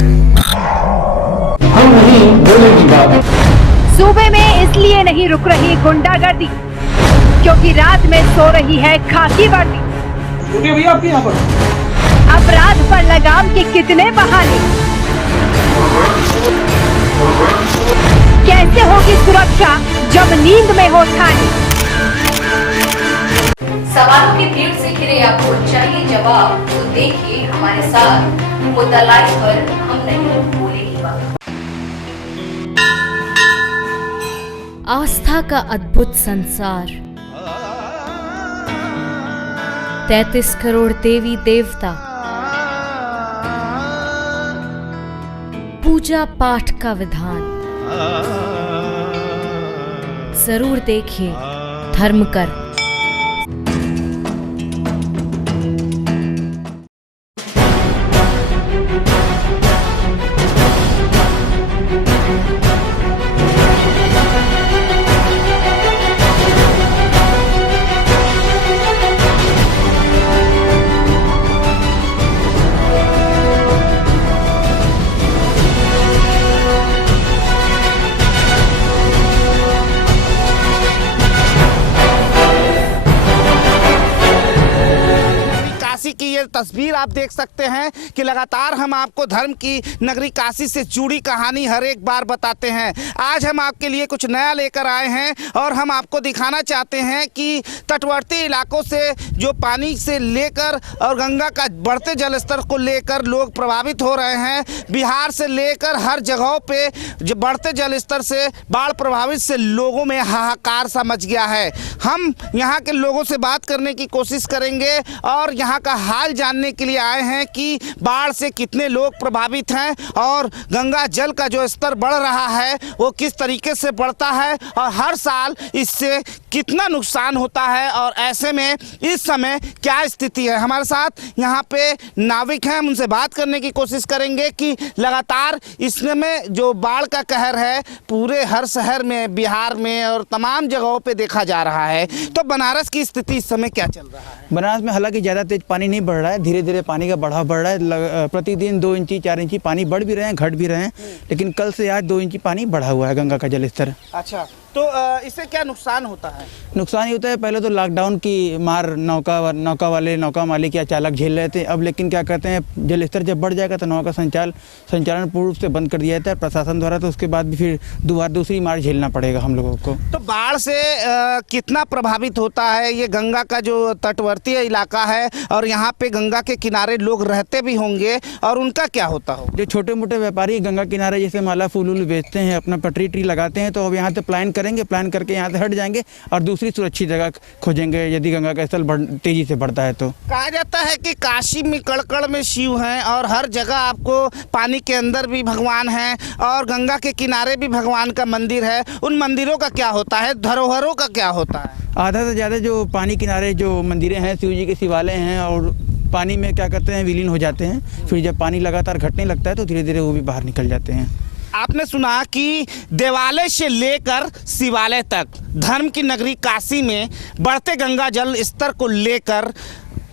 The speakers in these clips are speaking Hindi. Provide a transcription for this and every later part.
हम नहीं बोलेगी बात। सूबे में इसलिए नहीं रुक रही गुंडागर्दी क्योंकि रात में सो रही है खाकी वर्दी। रुकिए भैया आपके यहाँ पर अपराध पर लगाम के कितने बहाने, कैसे होगी सुरक्षा जब नींद में हो ठानी। सवालों की भीड़ से घिरे आपको चाहिए जवाब, तो देखिए हमारे साथ मुद्दा लाइव पर हम नहीं बोलेगी बात। आस्था का अद्भुत संसार, 33 करोड़ देवी देवता, पूजा पाठ का विधान। जरूर देखिए धर्म कर। की ये तस्वीर आप देख सकते हैं कि लगातार हम आपको धर्म की नगरी काशी से जुड़ी कहानी हर एक बार बताते हैं। आज हम आपके लिए कुछ नया लेकर आए हैं और हम आपको दिखाना चाहते हैं कि तटवर्ती इलाकों से जो पानी से लेकर और गंगा का बढ़ते जल स्तर को लेकर लोग प्रभावित हो रहे हैं। बिहार से लेकर हर जगहों पे जो बढ़ते जल स्तर से बाढ़ प्रभावित से लोगों में हाहाकार सा मच गया है। हम यहाँ के लोगों से बात करने की कोशिश करेंगे और यहाँ का हाल जानने के लिए आए हैं कि बाढ़ से कितने लोग प्रभावित हैं और गंगा जल का जो स्तर बढ़ रहा है वो किस तरीके से बढ़ता है और हर साल इससे कितना नुकसान होता है और ऐसे में इस समय क्या स्थिति है। हमारे साथ यहाँ पे नाविक हैं, हम उनसे बात करने की कोशिश करेंगे कि लगातार इसमें जो बाढ़ का कहर है पूरे हर शहर में, बिहार में और तमाम जगहों पे देखा जा रहा है। तो बनारस की स्थिति इस समय क्या चल रहा है? बनारस में हालांकि ज़्यादा तेज पानी नहीं बढ़ रहा है, धीरे धीरे पानी का बढ़ाव बढ़ रहा है। प्रतिदिन 2 इंची 4 इंची पानी बढ़ भी रहे हैं, घट भी रहे हैं, लेकिन कल से आज 2 इंची पानी बढ़ा हुआ है गंगा का जल स्तर। अच्छा, तो इससे क्या नुकसान होता है? नुकसान ये होता है, पहले तो लॉकडाउन की मार नौका मालिक या चालक झेल रहे थे। अब लेकिन क्या कहते हैं, जल स्तर जब बढ़ जाएगा तो नौका संचालन पूर्ण रूप से बंद कर दिया जाता है प्रशासन द्वारा। तो उसके बाद भी फिर दूसरी मार झेलना पड़ेगा हम लोगों को। तो बाढ़ से कितना प्रभावित होता है ये गंगा का जो तटवर्ती इलाका है और यहाँ पे गंगा के किनारे लोग रहते भी होंगे और उनका क्या होता हो? जो छोटे मोटे व्यापारी गंगा किनारे जैसे माला फूल बेचते हैं, अपना पटरी लगाते हैं, तो अब यहाँ से प्लान करके यहाँ से हट जाएंगे और दूसरी सुरक्षित जगह खोजेंगे यदि गंगा का स्तर तेजी से बढ़ता है। तो कहा जाता है कि काशी में कड़ में शिव हैं और हर जगह आपको पानी के अंदर भी भगवान हैं और गंगा के किनारे भी भगवान का मंदिर है। उन मंदिरों का क्या होता है, धरोहरों का क्या होता है? आधा से ज़्यादा जो पानी किनारे जो मंदिरें हैं, शिव जी के शिवालय हैं और पानी में क्या कहते हैं विलीन हो जाते हैं। फिर जब पानी लगातार घटने लगता है तो धीरे धीरे वो भी बाहर निकल जाते हैं। आपने सुना कि देवालय से लेकर शिवालय तक धर्म की नगरी काशी में बढ़ते गंगा जल स्तर को लेकर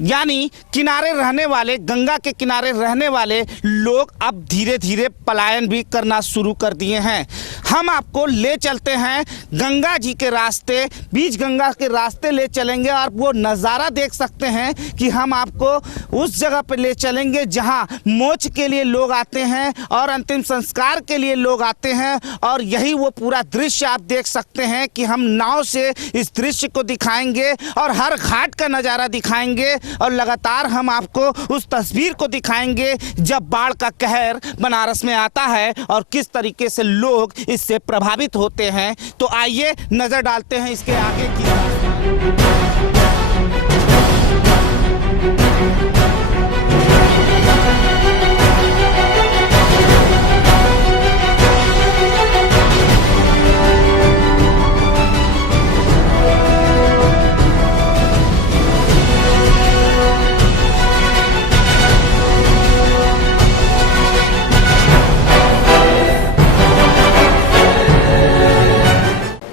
यानी किनारे रहने वाले, गंगा के किनारे रहने वाले लोग अब धीरे धीरे पलायन भी करना शुरू कर दिए हैं। हम आपको ले चलते हैं गंगा जी के रास्ते, बीच गंगा के रास्ते ले चलेंगे और वो नज़ारा देख सकते हैं कि हम आपको उस जगह पे ले चलेंगे जहां मोक्ष के लिए लोग आते हैं और अंतिम संस्कार के लिए लोग आते हैं। और यही वो पूरा दृश्य आप देख सकते हैं कि हम नाव से इस दृश्य को दिखाएंगे और हर घाट का नज़ारा दिखाएंगे और लगातार हम आपको उस तस्वीर को दिखाएंगे जब बाढ़ का कहर बनारस में आता है और किस तरीके से लोग इससे प्रभावित होते हैं। तो आइए नजर डालते हैं इसके आगे की।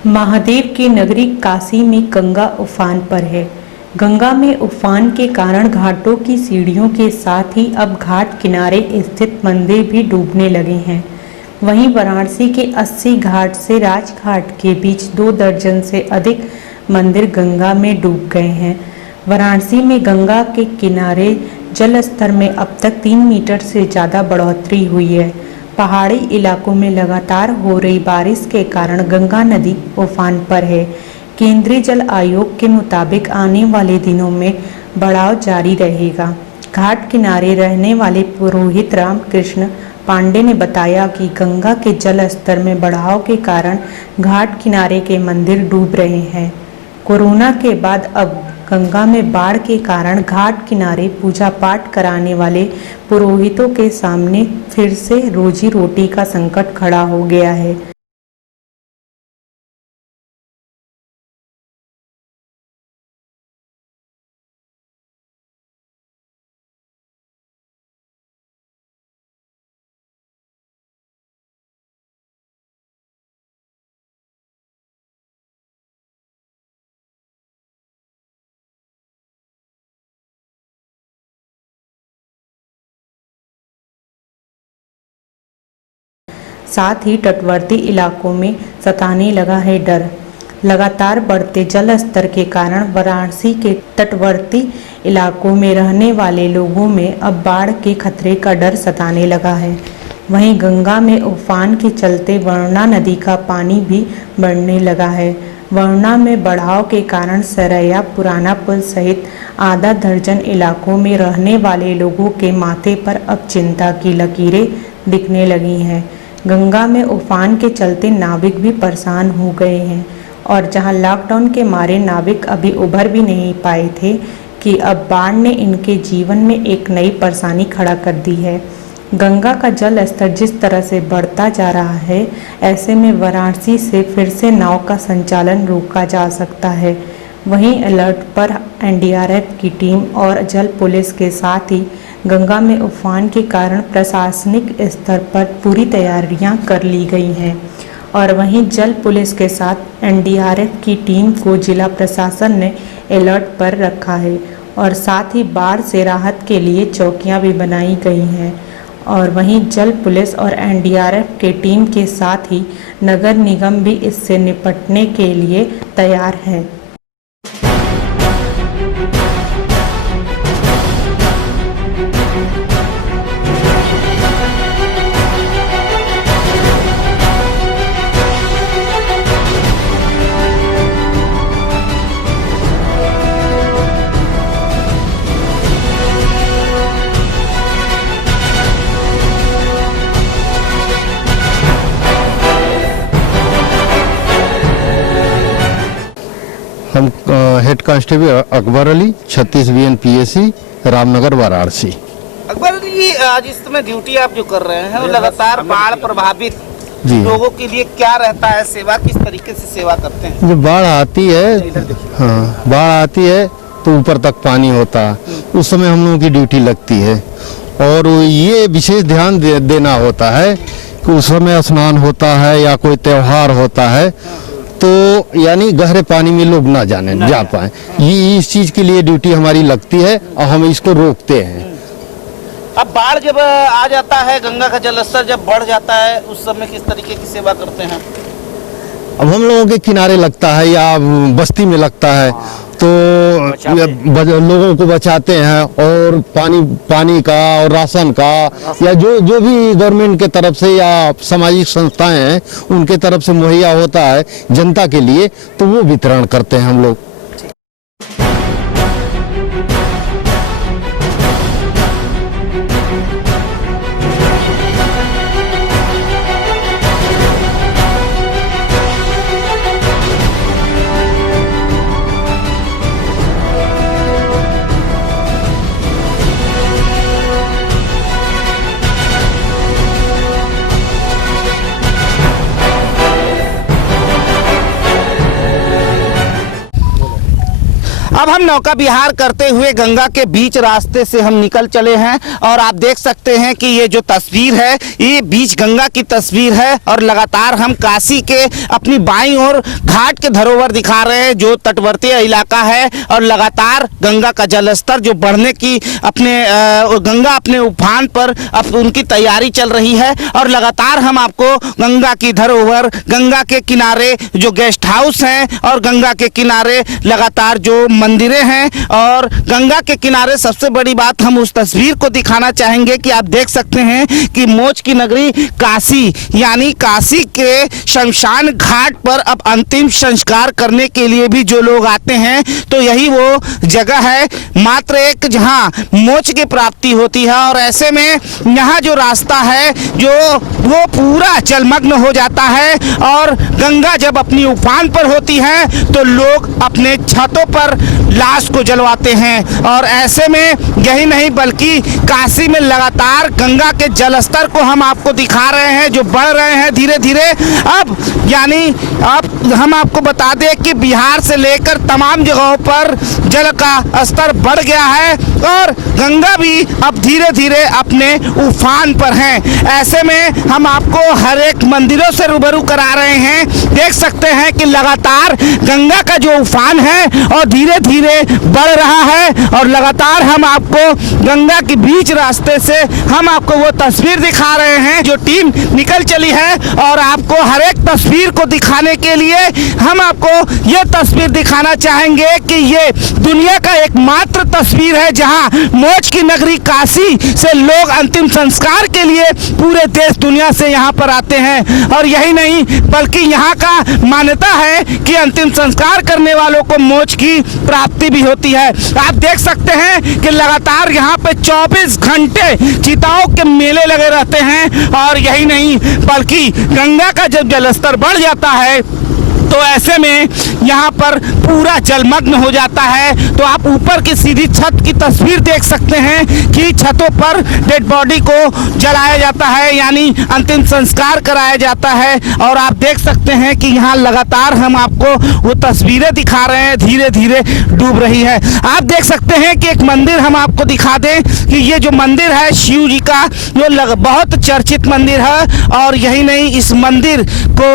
महादेव की नगरी काशी में गंगा उफान पर है। गंगा में उफान के कारण घाटों की सीढ़ियों के साथ ही अब घाट किनारे स्थित मंदिर भी डूबने लगे हैं। वहीं वाराणसी के 80 घाट से राजघाट के बीच 2 दर्जन से अधिक मंदिर गंगा में डूब गए हैं। वाराणसी में गंगा के किनारे जल स्तर में अब तक 3 मीटर से ज़्यादा बढ़ोतरी हुई है। पहाड़ी इलाकों में लगातार हो रही बारिश के कारण गंगा नदी उफान पर है। केंद्रीय जल आयोग के मुताबिक आने वाले दिनों में बढ़ाव जारी रहेगा। घाट किनारे रहने वाले पुरोहित रामकृष्ण पांडे ने बताया कि गंगा के जल स्तर में बढ़ाव के कारण घाट किनारे के मंदिर डूब रहे हैं। कोरोना के बाद अब गंगा में बाढ़ के कारण घाट किनारे पूजा पाठ कराने वाले पुरोहितों के सामने फिर से रोजी रोटी का संकट खड़ा हो गया है। साथ ही तटवर्ती इलाकों में सताने लगा है डर। लगातार बढ़ते जल स्तर के कारण वाराणसी के तटवर्ती इलाकों में रहने वाले लोगों में अब बाढ़ के खतरे का डर सताने लगा है। वहीं गंगा में उफान के चलते वरुणा नदी का पानी भी बढ़ने लगा है। वरुणा में बढ़ाव के कारण सरैया, पुराना पुल सहित आधा दर्जन इलाकों में रहने वाले लोगों के माथे पर अब चिंता की लकीरें दिखने लगी हैं। गंगा में उफान के चलते नाविक भी परेशान हो गए हैं और जहां लॉकडाउन के मारे नाविक अभी उभर भी नहीं पाए थे कि अब बाढ़ ने इनके जीवन में एक नई परेशानी खड़ा कर दी है। गंगा का जल स्तर जिस तरह से बढ़ता जा रहा है, ऐसे में वाराणसी से फिर से नाव का संचालन रोका जा सकता है। वहीं अलर्ट पर एनडीआरएफ की टीम और जल पुलिस के साथ ही गंगा में उफान के कारण प्रशासनिक स्तर पर पूरी तैयारियां कर ली गई हैं और वहीं जल पुलिस के साथ एनडीआरएफ की टीम को जिला प्रशासन ने अलर्ट पर रखा है और साथ ही बाढ़ से राहत के लिए चौकियां भी बनाई गई हैं। और वहीं जल पुलिस और एनडीआरएफ के टीम के साथ ही नगर निगम भी इससे निपटने के लिए तैयार है। हम head constable Akbar Ali 36 BNPSC Ramnagar Varanasi. Akbar ji, आज इस समय ड्यूटी आप जो कर रहे हैं वो लगातार बाढ़ प्रभावित लोगों के लिए क्या रहता है सेवा, किस तरीके से सेवा करते हैं? जब बाढ़ आती है, हाँ बाढ़ आती है तो ऊपर तक पानी होता है, उस समय हम लोगों की ड्यूटी लगती है और ये विशेष ध्यान देना होता है कि उस समय स्नान होता है या कोई त्योहार होता है तो यानी गहरे पानी में लोग ना जा पाए। ये इस चीज के लिए ड्यूटी हमारी लगती है और हम इसको रोकते हैं। अब बाढ़ जब आ जाता है, गंगा का जलस्तर जब बढ़ जाता है, उस समय किस तरीके की सेवा करते हैं? अब हम लोगों के किनारे लगता है या बस्ती में लगता है तो लोगों को बचाते हैं और पानी का और राशन का या जो भी गवर्नमेंट के तरफ से या सामाजिक संस्थाएं हैं उनके तरफ से मुहैया होता है जनता के लिए, तो वो वितरण करते हैं हम लोग। अब हम नौका विहार करते हुए गंगा के बीच रास्ते से हम निकल चले हैं और आप देख सकते हैं कि ये जो तस्वीर है ये बीच गंगा की तस्वीर है और लगातार हम काशी के अपनी बाईं ओर घाट के धरोहर दिखा रहे हैं जो तटवर्ती इलाका है और लगातार गंगा का जलस्तर जो बढ़ने की गंगा अपने उफान पर अब उनकी तैयारी चल रही है और लगातार हम आपको गंगा की धरोहर, गंगा के किनारे जो गेस्ट हाउस हैं और गंगा के किनारे लगातार जो मंदिरें हैं और गंगा के किनारे सबसे बड़ी बात हम उस तस्वीर को दिखाना चाहेंगे कि आप देख सकते हैं कि मोक्ष की नगरी काशी यानी काशी के शमशान घाट पर अब अंतिम संस्कार करने के लिए भी जो लोग आते हैं तो यही वो जगह है मात्र एक जहां मोक्ष की प्राप्ति होती है और ऐसे में यहाँ जो रास्ता है जो वो पूरा जलमग्न हो जाता है और गंगा जब अपनी उफान पर होती है तो लोग अपने छतों पर लाश को जलवाते हैं और ऐसे में यही नहीं बल्कि काशी में लगातार गंगा के जलस्तर को हम आपको दिखा रहे हैं जो बढ़ रहे हैं धीरे धीरे। अब हम आपको बता दें कि बिहार से लेकर तमाम जगहों पर जल का स्तर बढ़ गया है और गंगा भी अब धीरे धीरे अपने उफान पर हैं। ऐसे में हम आपको हर एक मंदिरों से रूबरू करा रहे हैं। देख सकते हैं कि लगातार गंगा का जो उफान है और धीरे धीरे बढ़ रहा है और लगातार हम आपको गंगा के बीच रास्ते से हम आपको वो तस्वीर दिखा रहे हैं जो टीम निकल चली है और आपको हर एक तस्वीर को दिखाने के लिए हम आपको ये तस्वीर दिखाना चाहेंगे कि ये दुनिया का एकमात्र तस्वीर है जहां मोक्ष की नगरी काशी से लोग अंतिम संस्कार के लिए पूरे देश दुनिया से यहाँ पर आते हैं और यही नहीं बल्कि यहाँ का मान्यता है कि अंतिम संस्कार करने वालों को मोक्ष की प्राप्ति भी होती है। आप देख सकते हैं कि लगातार यहाँ पे 24 घंटे चिताओं के मेले लगे रहते हैं और यही नहीं बल्कि गंगा का जब जलस्तर बढ़ जाता है तो ऐसे में यहाँ पर पूरा जलमग्न हो जाता है। तो आप ऊपर की सीधी छत की तस्वीर देख सकते हैं कि छतों पर डेड बॉडी को जलाया जाता है यानी अंतिम संस्कार कराया जाता है और आप देख सकते हैं कि यहाँ लगातार हम आपको वो तस्वीरें दिखा रहे हैं धीरे धीरे डूब रही है। आप देख सकते हैं कि एक मंदिर हम आपको दिखा दें कि ये जो मंदिर है शिव जी का जो बहुत चर्चित मंदिर है और यही नहीं इस मंदिर को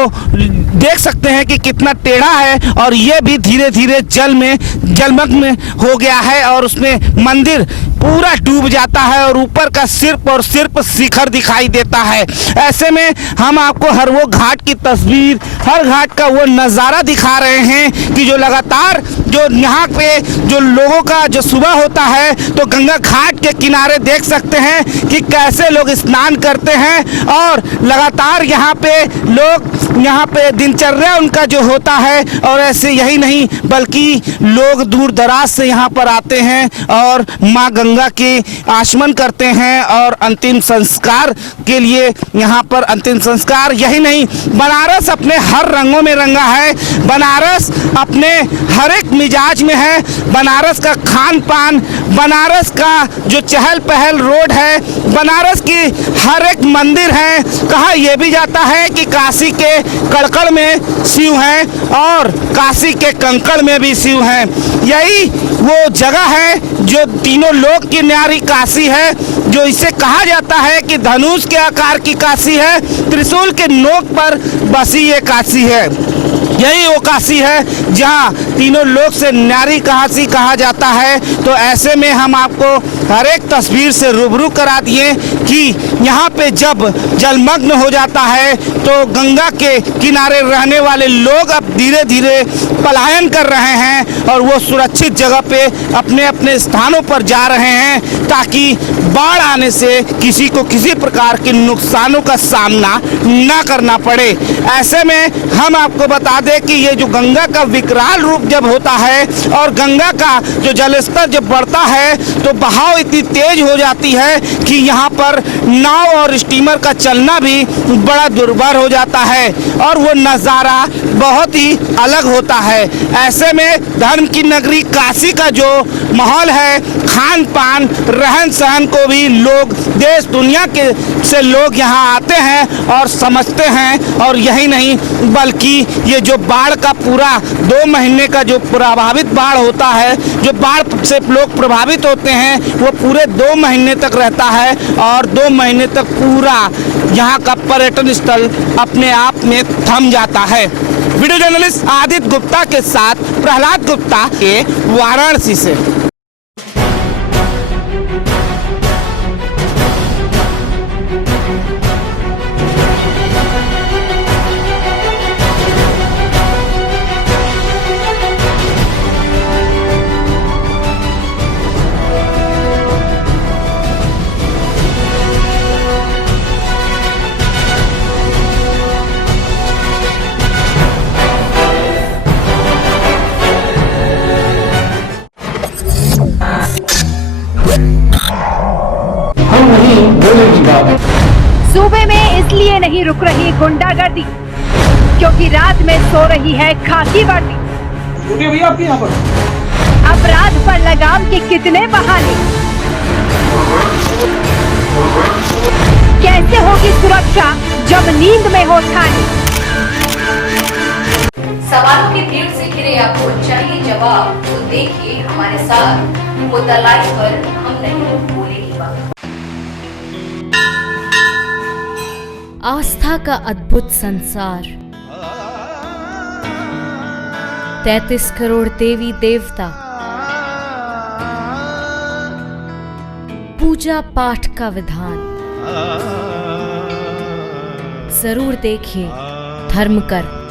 देख सकते हैं कि कितना टेढ़ा है और ये भी धीरे धीरे जलमग्न हो गया है और उसमें मंदिर पूरा डूब जाता है और ऊपर का सिर्फ शिखर दिखाई देता है। ऐसे में हम आपको हर वो घाट की तस्वीर, हर घाट का वो नज़ारा दिखा रहे हैं कि जो लगातार जो यहाँ पे जो लोगों का जो सुबह होता है तो गंगा घाट के किनारे देख सकते हैं कि कैसे लोग स्नान करते हैं और लगातार यहाँ पे दिनचर्या उनका जो होता है और ऐसे यही नहीं बल्कि लोग दूर दराज से यहाँ पर आते हैं और माँ गंगा के आचमन करते हैं और अंतिम संस्कार के लिए यहाँ पर अंतिम संस्कार यही नहीं बनारस अपने हर रंगों में रंगा है, बनारस अपने हर एक मिजाज में है, बनारस का खान पान, बनारस का जो चहल पहल रोड है, बनारस की हर एक मंदिर है। कहा यह भी जाता है कि काशी के कड़कड़ में शिव हैं और काशी के कंकड़ में भी शिव हैं। यही वो जगह है जो तीनों लोक की न्यारी काशी है, जो इसे कहा जाता है कि धनुष के आकार की काशी है, त्रिशूल के नोक पर बसी ये काशी है। यही वो काशी है जहाँ तीनों लोक से न्यारी काशी कहा जाता है। तो ऐसे में हम आपको हर एक तस्वीर से रूबरू करा दिए कि यहाँ पे जब जलमग्न हो जाता है तो गंगा के किनारे रहने वाले लोग अब धीरे धीरे पलायन कर रहे हैं और वो सुरक्षित जगह पे अपने अपने स्थानों पर जा रहे हैं ताकि बाढ़ आने से किसी को किसी प्रकार के नुकसानों का सामना न करना पड़े। ऐसे में हम आपको बता दें कि ये जो गंगा का विकराल रूप जब होता है और गंगा का जो जलस्तर जब बढ़ता है तो बहाव इतनी तेज हो जाती है कि यहाँ पर नाव और स्टीमर का चलना भी बड़ा दुर्भर हो जाता है और वो नज़ारा बहुत ही अलग होता है। ऐसे में धर्म की नगरी काशी का जो माहौल है, खान पान रहन सहन को भी लोग देश दुनिया के से लोग यहाँ आते हैं और समझते हैं। और यही नहीं बल्कि ये जो बाढ़ का पूरा 2 महीने का जो प्रभावित बाढ़ होता है, जो बाढ़ से लोग प्रभावित होते हैं, वो पूरे 2 महीने तक रहता है और 2 महीने तक पूरा यहाँ का पर्यटन स्थल अपने आप में थम जाता है। वीडियो जर्नलिस्ट आदित्य गुप्ता के साथ प्रहलाद गुप्ता के वाराणसी से। सूबे में इसलिए नहीं रुक रही गुंडागर्दी क्योंकि रात में सो रही है खाकी वर्दी। ड्यूटी भैया आपकी यहाँ पर? अपराध पर लगाम के कितने बहाने, कैसे होगी सुरक्षा जब नींद में हो ठानी। सवालों की भीड़ से घिरे आपको चाहिए जवाब, तो देखिए हमारे साथ मुद्दा लाइव पर हम नहीं बोलेगी बात। आस्था का अद्भुत संसार, 33 करोड़ देवी देवता, पूजा पाठ का विधान। जरूर देखिए धर्म कर।